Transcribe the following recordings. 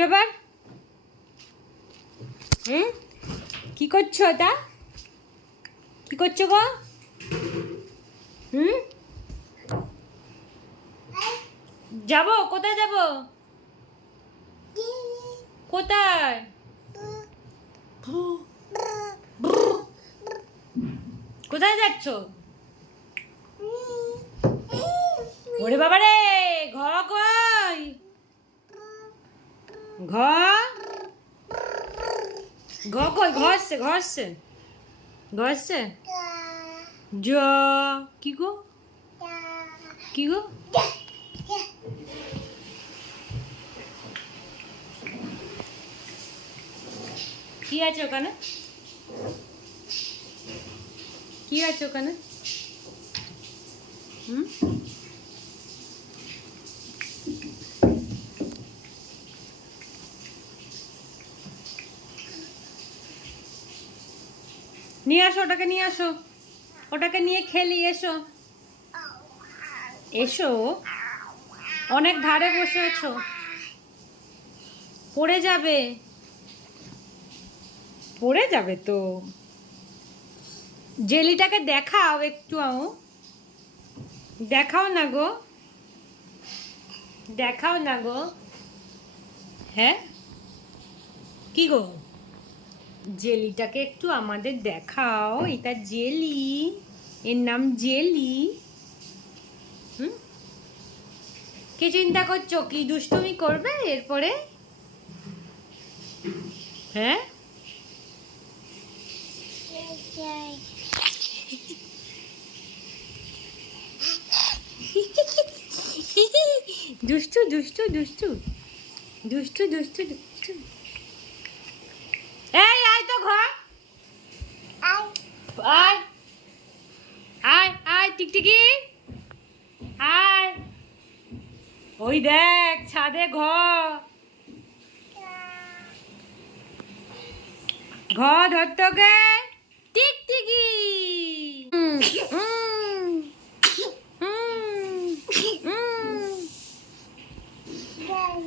ব্যাপার? হুম? কি করছ তা? কি করছ গো? হুম? যাব, কোথায় যাব? কোথায়? কোথায় যাচ্ছ? ওরে বাবা ঘ ঘ কই ঘ আসছে ঘ আসছে ঘ আসছে জ কি গো কি গো কি আছে ওখানে কি আছে ওখানে হুম নিয়ে আসো, ওটাকে নিয়ে আসো। ওটাকে নিয়ে খেলি, এসো। এসো। অনেক ধারে বসে আছো। পড়ে যাবে। পড়ে যাবে তো। জেলিটাকে দেখাও একটু আও। দেখাও না গো। দেখাও না গো। হ্যাঁ? কি গো? জেলিটাকে একটু আমাদের দেখাও। এটা জেলি। এর নাম জেলি। কি চিন্তা করছ? কি দুষ্টুমি করবে এরপরে? হ্যাঁ? দুষ্টু দুষ্টু দুষ্টু। দুষ্টু দুষ্টু দুষ্টু। ওই দেখ ছাদে ঘর ঘর ধরতকে টিকটিকি উম, উম, উম, উম।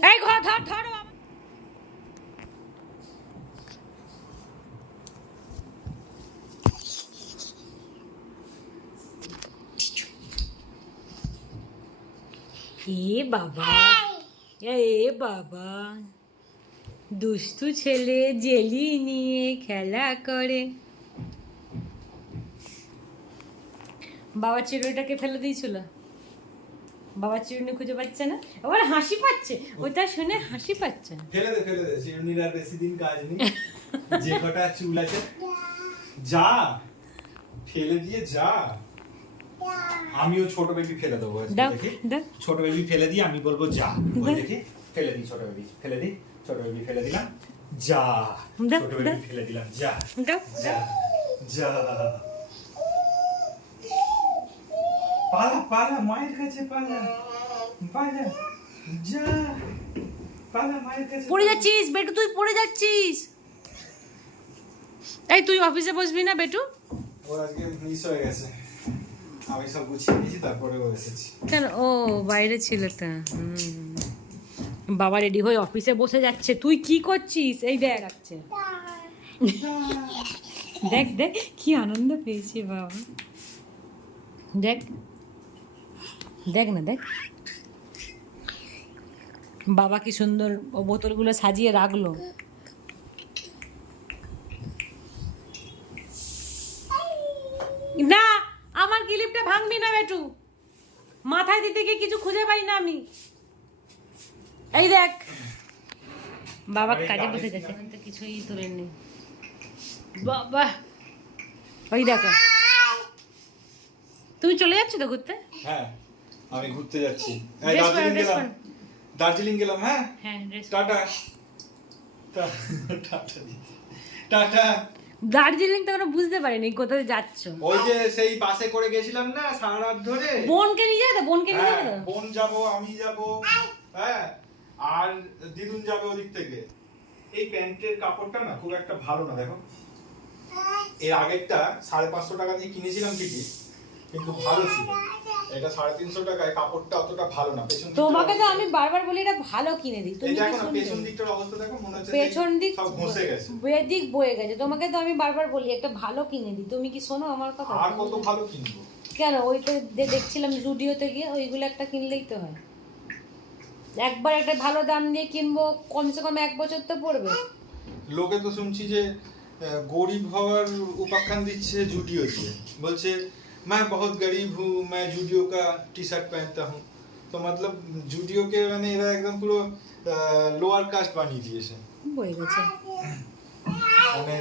এই ঘর ধর ধর বাবা। এ বাবা এ বাবা। দুষ্টু ছেলে জেলি নিয়ে খেলা করে। বাবা চিরুনিটাকে ফেলে দিয়েছিল। বাবা চিরুনি খুঁজে পাচ্ছে না। আবার হাসি পাচ্ছে। ওটা শুনে হাসি পাচ্ছে ফেলে দে ফেলে দে। শিরনির আর বেশি দিন কাজ নেই। যে কটা চুল আছে, যা। ফেলে দিয়ে যা। আমিও ছোট বেবি ফেলে দেবো দেখি। ছোট বেবি ফেলে দিয়ে আমি বলব যা। দেখি ফেলে দিই ছোট বেবি ফেলে দিই ছোট বেবি ফেলে দিলাম। যা। ছোট বেবি ফেলে দিলাম যা। যা। যা পালা পালা মায়ের কাছে পালা। পালা যা। পালা মায়ের কাছে পড়ে যাচ্ছিস বেটু তুই পড়ে যাচ্ছিস। এই তুই অফিসে বসবি না বেটু? ওর আজকে মিস হয়ে গেছে। আমি সব গুছিয়ে নিয়েছি তারপরে ও এসেছি। কেন? ও, বাইরে ছিল তা। বাবা রেডি হয়ে অফিসে বসে যাচ্ছে। তুই কি করছিস? এই দেখ যাচ্ছে দেখ দেখ, কি আনন্দ পেয়েছি বাবা। দেখ দেখ না, দেখ। বাবা কি সুন্দর বোতলগুলো সাজিয়ে রাখল। না! আমার ক্লিপটা ভাঙবি না বেটু। মাথায় দিতে গিয়ে কিছু খুঁজে পাই না আমি। এই দেখ। বাবা কাজে বসে এখন তো কিছুই তোলেননি। বাবা। ওই দেখো। তুমি চলে যাচ্ছ তো ঘুরতে? হ্যাঁ আমি ঘুরতে যাচ্ছি। এই দার্জিলিং গেলাম। দার্জিলিং গেলাম হ্যাঁ? হ্যাঁ টাটা। Tata tata. দার্জিলিং তো আমরা বুঝতে পারিনি কোথায় যাচ্ছ। ওই যে সেই বাসে করে গেছিলাম না সারা রাত ধরে? বোনকে নিয়ে যাবে বোনকে নিয়ে হ্যাঁ যাবে বোন যাব আমি যাব। হ্যাঁ আর দিদুন যাবে ওদিক থেকে। এই প্যান্টের কাপড়টা না খুব একটা ভালো না দেখো। এর আগেরটা সাড়ে পাঁচশো টাকা দিয়ে কিনেছিলাম ঠিকই কিন্তু ভালো ছিল। এটা সাড়ে তিনশো টাকায় কাপড়টা অতটা ভালো না পেছন তোমাকে তো আমি বারবার বলি এটা ভালো কিনে দিই। তুমি দেখো পেছন দিকটার অবস্থা দেখো মনে হচ্ছে পেছন দিক সব ঘষে গেছে। দিক বয়ে গেছে। তোমাকে তো আমি বারবার বলি একটা ভালো কিনে দিই। তুমি কি শোনো আমার কথা? আর কত ভালো কিনবো? কেন? ওইটা দেখছিলাম জুডিওতে গিয়ে ওইগুলো একটা কিনলেই তো হয়। একবার একটা ভালো দাম দিয়ে কিনবো কমসে কম এক বছর তো পড়বে। লোকে তো শুনছি যে গরিব হওয়ার উপাখ্যান দিচ্ছে জুডিওতে। বলছে मैं बहुत गरीब हूँ मैं जूडियो का टी शर्ट पहनता हूँ তো মতলব জুডিওকে মানে এরা একদম পুরো লোয়ার কাস্ট বানিয়ে দিয়েছে বয়ে গেছে মানে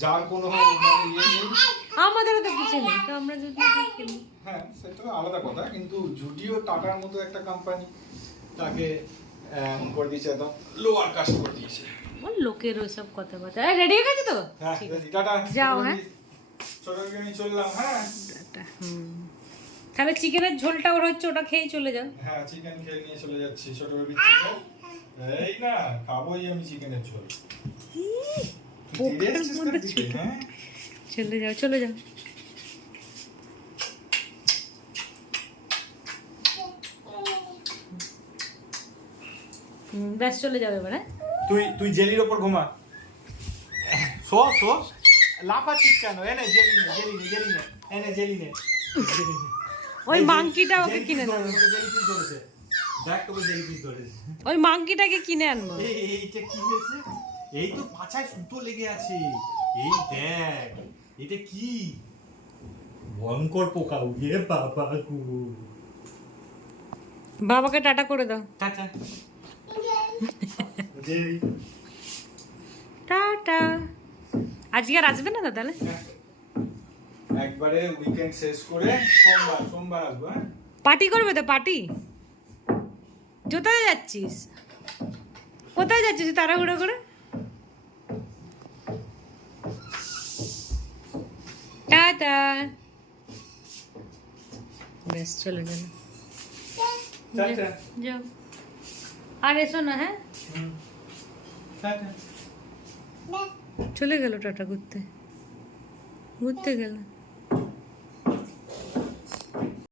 যার কোনো মানে ইয়ে নেই আমাদেরও তো কিছু নেই তো আমরা যদি কিনি হ্যাঁ সেটা তো আলাদা কথা কিন্তু জুডিও টাটার মতো একটা কোম্পানি তাকে আহ, এমন করে দিয়েছে একদম লোয়ার কাস্ট করে দিয়েছে ওর লোকের ওইসব কথাবার্তা রেডি হয়ে গেছে তো হ্যাঁ ঠিক আছে টাটা যাও, হ্যাঁ। চললাম হ্যাঁ? তাহলে চিকেনের ঝোলটা ওর হচ্ছে ওটা খেয়েই চলে যাও। হ্যাঁ চিকেন খেয়ে নিয়ে চলে যাচ্ছি ছোট বেবি এই না খাবোই আমি চিকেনের ঝোল। হ্যাঁ? চলে যাও চলে যাও। ব্যাস চলে যাবে এবার হ্যাঁ? তুই তুই জেলির ওপর ঘুমা। শো শো লাফাচ্ছিস কেন? এনে জেলি নে জেলি নে জেলি নে এনে জেলি নে। ওই মাংকিটা ওকে কিনে ধরেছে, জেলি পিস ধরেছে। দেখ তোকে জেলি পিস ধরেছে। ওই মাংকিটাকে কিনে আনব। এই এইটা কি হয়েছে? এই তো পাছায় সুতো লেগে আছে। এই দেখ এটা কি? ভয়ঙ্কর পোকা উড়িয়ে বাবা গো। বাবাকে টাটা করে দাও। টাটা। টাটা। আজকে আর আসবে না তাহলে? একবারে উইকেন্ড শেষ করে সোমবার সোমবার আসব হ্যাঁ? পার্টি করবে তো পার্টি কোথায় যাচ্ছিস? কোথায় যাচ্ছিস তাড়াহুড়ো করে? টাটা। বেশ চলে গেল। টাটা। যাও। আর এসো না হ্যাঁ? টাটা। চলে গেল টাটা ঘুরতে। ঘুরতে গেল।